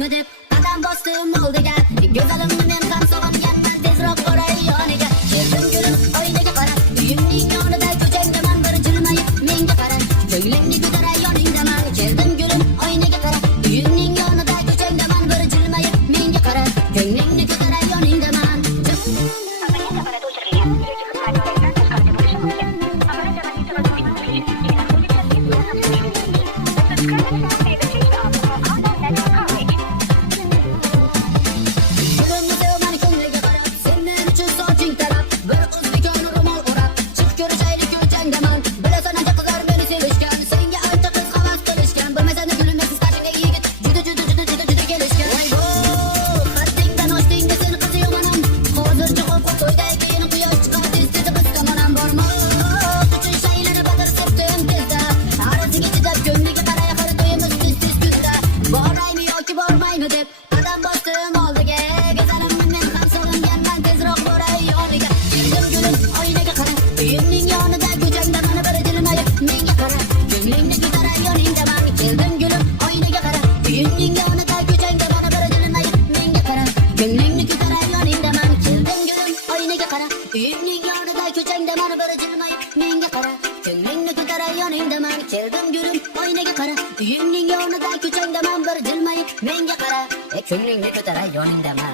bormaymi deb qadam bosdim oldiga. Go'zalimni men ham sog'inganman, tezroq boray yoniga. Keldim gulim oynaga qarab, uyimning yonida ko'changdaman, bir jilmayib menga qarab. Ko'nglimni ko'taray yoningdaman. Keldim gulim oynaga qarab, uyimning yonida ko'changdaman, bir jilmayib menga qarab. Ko'nglimni ko'taray yoningdaman. Keldim gülüm oynaga qara, uyimning yonida ko'changdaman, bir jilmayib menga qara. Ko'nglingni ko'taray yoningdaman.